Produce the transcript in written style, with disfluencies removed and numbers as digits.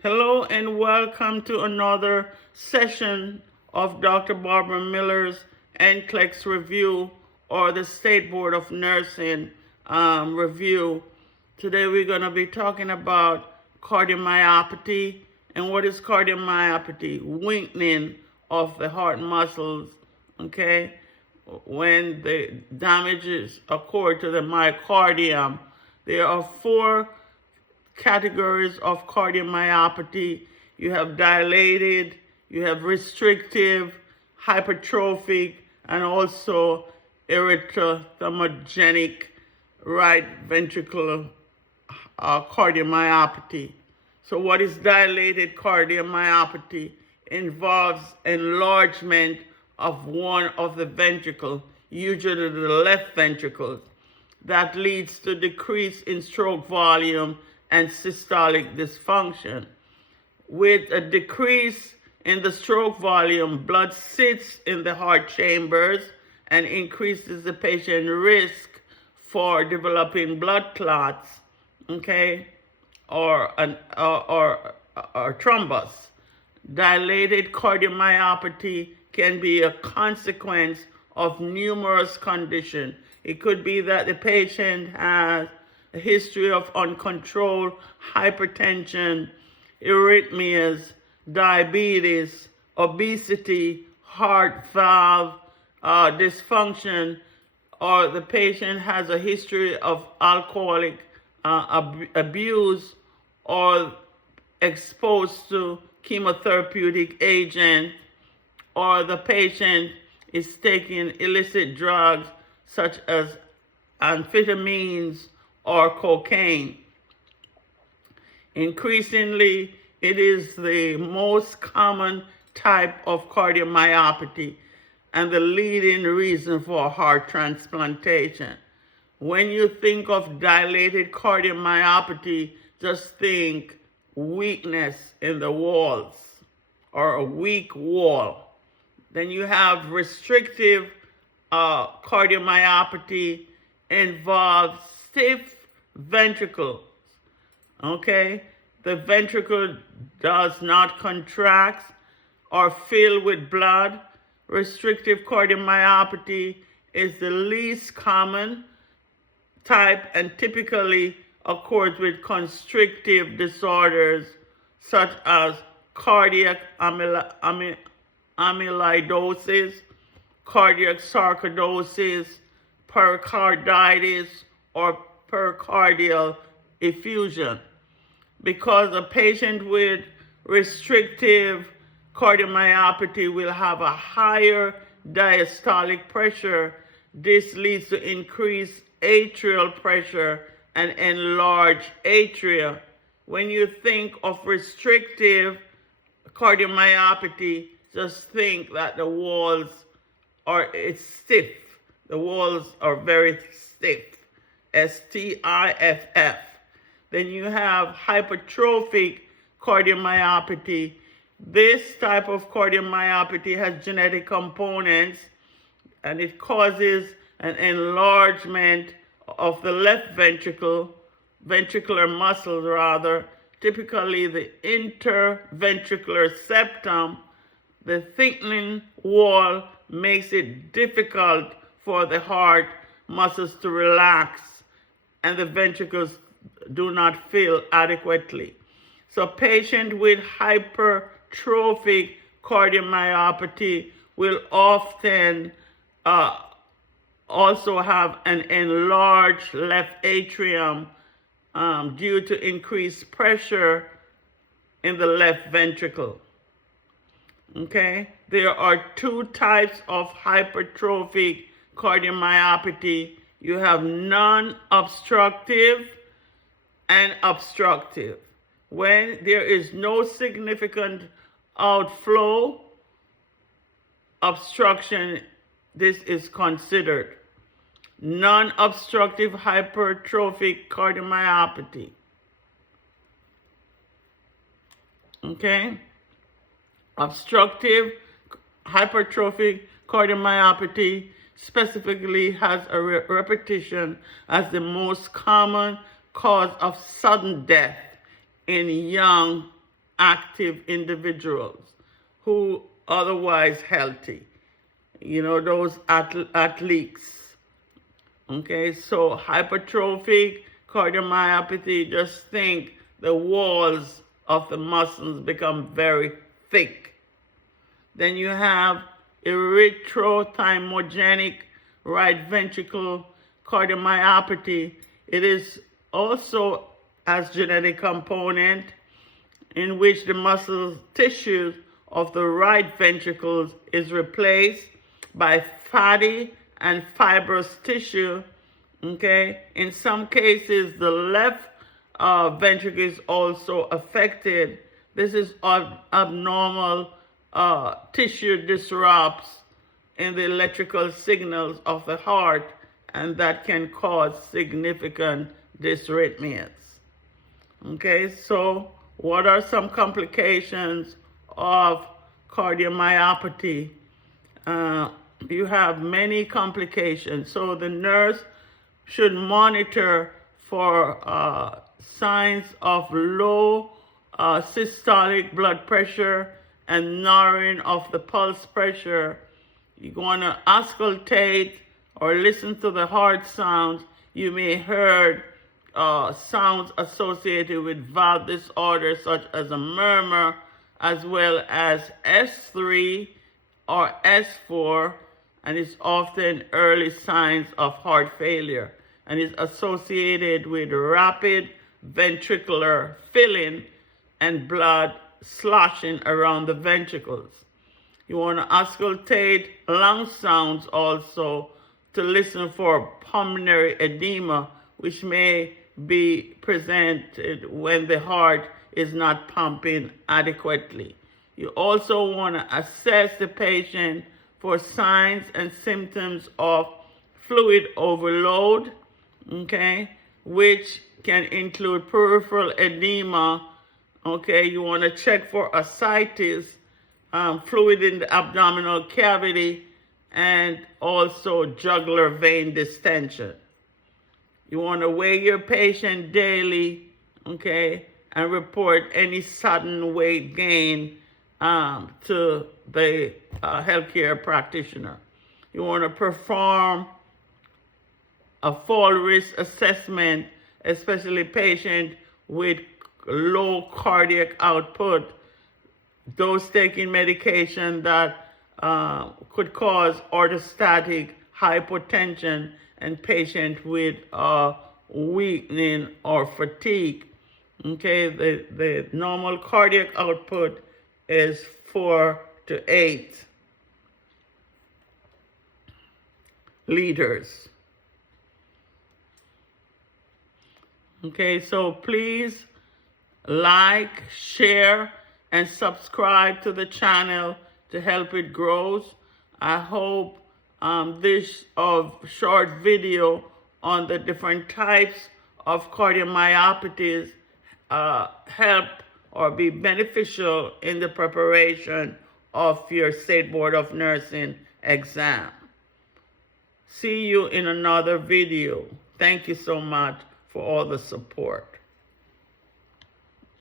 Hello and welcome to another session of Dr. Barbara Miller's NCLEX review, or the State Board of Nursing review. Today we're going to be talking about cardiomyopathy. And what is cardiomyopathy? Weakening of the heart muscles, okay? When the damages occur to the myocardium. There are four categories of cardiomyopathy. You have dilated, you have restrictive, hypertrophic, and also erythromogenic right ventricular cardiomyopathy. So what is dilated cardiomyopathy? Involves enlargement of one of the ventricles, usually the left ventricle, that leads to decrease in stroke volume and systolic dysfunction. With a decrease in the stroke volume, blood sits in the heart chambers and increases the patient's risk for developing blood clots, okay, or thrombus. Dilated cardiomyopathy can be a consequence of numerous conditions. It could be that the patient has a history of uncontrolled hypertension, arrhythmias, diabetes, obesity, heart valve dysfunction, or the patient has a history of alcoholic abuse, or exposed to chemotherapeutic agent, or the patient is taking illicit drugs such as amphetamines or cocaine. Increasingly, it is the most common type of cardiomyopathy and the leading reason for heart transplantation. When you think of dilated cardiomyopathy, just think weakness in the walls or a weak wall. Then you have restrictive cardiomyopathy, involves stiff ventricles, okay? The ventricle does not contract or fill with blood. Restrictive cardiomyopathy is the least common type and typically occurs with constrictive disorders such as cardiac amyloidosis, cardiac sarcoidosis, pericarditis, or pericardial effusion. Because a patient with restrictive cardiomyopathy will have a higher diastolic pressure, this leads to increased atrial pressure and enlarged atria. When you think of restrictive cardiomyopathy, just think that the walls it's stiff. The walls are very stiff. STIFF. Then you have hypertrophic cardiomyopathy. This type of cardiomyopathy has genetic components, and it causes an enlargement of the left ventricular muscles rather, typically the interventricular septum. The thickening wall makes it difficult for the heart muscles to relax, and the ventricles do not fill adequately. So patients with hypertrophic cardiomyopathy will often also have an enlarged left atrium due to increased pressure in the left ventricle. Okay, there are two types of hypertrophic cardiomyopathy. You have non-obstructive and obstructive. When there is no significant outflow, obstruction, this is considered non-obstructive hypertrophic cardiomyopathy. Okay? Obstructive hypertrophic cardiomyopathy specifically has a repetition as the most common cause of sudden death in young active individuals who otherwise healthy. You know, those athletes. Okay, so hypertrophic cardiomyopathy, just think the walls of the muscles become very thick. Then you have erythrothymogenic right ventricle cardiomyopathy. It is also has genetic component in which the muscle tissue of the right ventricles is replaced by fatty and fibrous tissue. Okay, in some cases the left ventricle is also affected. This is abnormal tissue disrupts in the electrical signals of the heart, and that can cause significant dysrhythmias. Okay, so what are some complications of cardiomyopathy? You have many complications. So the nurse should monitor for signs of low systolic blood pressure and narrowing of the pulse pressure. You're going to auscultate or listen to the heart sounds. You may hear sounds associated with valve disorder such as a murmur, as well as S3 or S4, and it's often early signs of heart failure, and is associated with rapid ventricular filling and blood sloshing around the ventricles. You want to auscultate lung sounds also to listen for pulmonary edema, which may be presented when the heart is not pumping adequately. You also want to assess the patient for signs and symptoms of fluid overload, okay, which can include peripheral edema. Okay, you want to check for ascites, fluid in the abdominal cavity, and also jugular vein distension. You want to weigh your patient daily, okay, and report any sudden weight gain to the healthcare practitioner. You want to perform a fall risk assessment, especially patients with low cardiac output, those taking medication that could cause orthostatic hypotension, and patients with weakening or fatigue. Okay, the normal cardiac output is 4 to 8 liters. Okay, so please like, share, and subscribe to the channel to help it grow. I hope this short video on the different types of cardiomyopathies help or be beneficial in the preparation of your State Board of Nursing exam. See you in another video. Thank you so much for all the support.